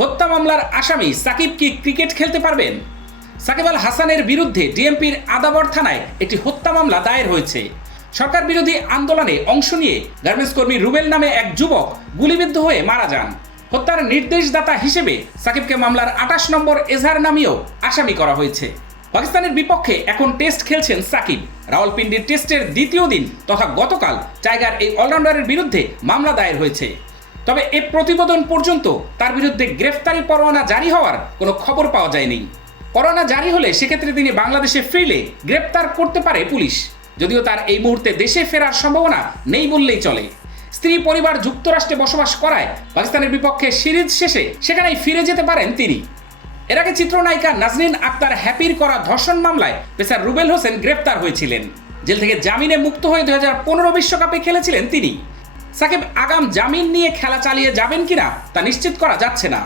হত্যা মামলার আসামি সাকিব কি ক্রিকেট খেলতে পারবেন? সাকিব আল হাসানের বিরুদ্ধে ডিএমপির আদাবর থানায় একটি হত্যা মামলা দায়ের হয়েছে। সরকার বিরোধী আন্দোলনে অংশ নিয়ে গার্মেন্টস কর্মী রুবেল নামে এক যুবক গুলিবিদ্ধ হয়ে মারা যান। হত্যার নির্দেশদাতা হিসেবে সাকিবকে মামলার আঠাশ নম্বর এজাহার নামিয়েও আসামি করা হয়েছে। পাকিস্তানের বিপক্ষে এখন টেস্ট খেলছেন সাকিব। রাওয়ালপিন্ডির টেস্টের দ্বিতীয় দিন তথা গতকাল টাইগার এই অলরাউন্ডারের বিরুদ্ধে মামলা দায়ের হয়েছে। তবে এ প্রতিবেদন পর্যন্ত তার বিরুদ্ধে গ্রেফতারি পরোয়ানা জারি হওয়ার কোনো খবর পাওয়া যায়নি। পরোয়ানা জারি হলে সেক্ষেত্রে তিনি বাংলাদেশে ফিরলে গ্রেপ্তার করতে পারে পুলিশ। যদিও তার এই মুহূর্তে দেশে ফেরার সম্ভাবনা নেই বললেই চলে। স্ত্রী পরিবার যুক্তরাষ্ট্রে বসবাস করায় পাকিস্তানের বিপক্ষে সিরিজ শেষে সেখানেই ফিরে যেতে পারেন তিনি। এর আগে চিত্রনায়িকা নাজনীন আক্তার হ্যাপির করা ধর্ষণ মামলায় পেসার রুবেল হোসেন গ্রেপ্তার হয়েছিলেন। জেল থেকে জামিনে মুক্ত হয়ে পনেরো বিশ্বকাপে খেলেছিলেন তিনি। সাকিব আগাম জামিন নিয়ে খেলা চালিয়ে যাবেন কিনা তা নিশ্চিত করা যাচ্ছে না।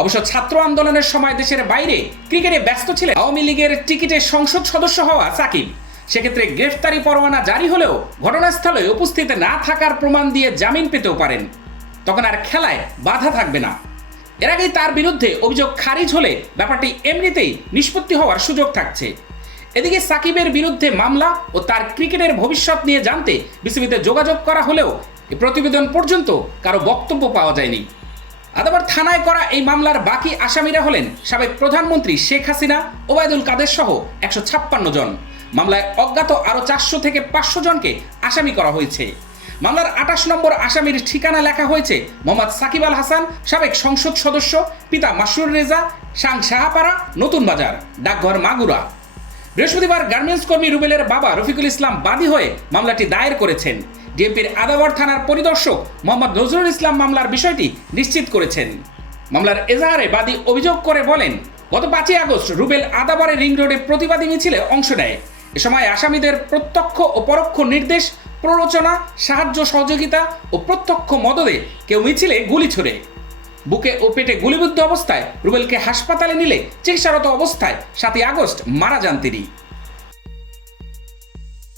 অবশ্য ছাত্র আন্দোলনের সময় দেশের বাইরে ক্রিকেটে ব্যস্ত ছিলেন। আওয়ামী লীগের টিকিটে সংসদ সদস্য হওয়া সাকিব। সেক্ষেত্রে গ্রেফতারি পরোয়ানা জারি হলেও ঘটনাস্থলে উপস্থিত না থাকার প্রমাণ দিয়ে জামিন পেতেও পারেন। তখন আর খেলায় বাধা থাকবে না। এর আগেই তার বিরুদ্ধে অভিযোগ খারিজ হলে ব্যাপারটি এমনিতেই নিষ্পত্তি হওয়ার সুযোগ থাকছে। এদিকে সাকিবের বিরুদ্ধে মামলা ও তার ক্রিকেটের ভবিষ্যৎ নিয়ে জানতে বিসিবিতে যোগাযোগ করা হলেও এ প্রতিবেদন পর্যন্ত কারও বক্তব্য পাওয়া যায়নি। আদাবার থানায় করা এই মামলার বাকি আসামিরা হলেন সাবেক প্রধানমন্ত্রী শেখ হাসিনা, ওবায়দুল কাদের সহ একশো ছাপ্পান্ন জন। মামলায় অজ্ঞাত আরও চারশো থেকে পাঁচশো জনকে আসামি করা হয়েছে। মামলার আঠাশ নম্বর আসামির ঠিকানা লেখা হয়েছে মোহাম্মদ সাকিব আল হাসান, সাবেক সংসদ সদস্য, পিতা মাসরুর রেজা, সাং সাহাপাড়া, নতুন বাজার, ডাকঘর মাগুরা। বৃহস্পতিবার গার্মেন্টস কর্মী রুবেলের বাবা রফিকুল ইসলাম বাদী হয়ে মামলাটি দায়ের করেছেন। ডিএমপির আদাবর থানার পরিদর্শক মোহাম্মদ নজরুল ইসলাম মামলার বিষয়টি নিশ্চিত করেছেন। মামলার এজাহারে বাদী অভিযোগ করে বলেন, গত পাঁচই আগস্ট রুবেল আদাবরে রিং রোডে প্রতিবাদী মিছিলে অংশ নেয়। এ সময় আসামিদের প্রত্যক্ষ ও পরোক্ষ নির্দেশ, প্ররোচনা, সাহায্য সহযোগিতা ও প্রত্যক্ষ মদদে কেউ মিছিলে গুলি ছোড়ে। বুকে ও পেটে গুলিবিদ্ধ অবস্থায় রুবেলকে হাসপাতালে নিলে চিকিৎসারত অবস্থায় সাতই আগস্ট মারা যান তিনি।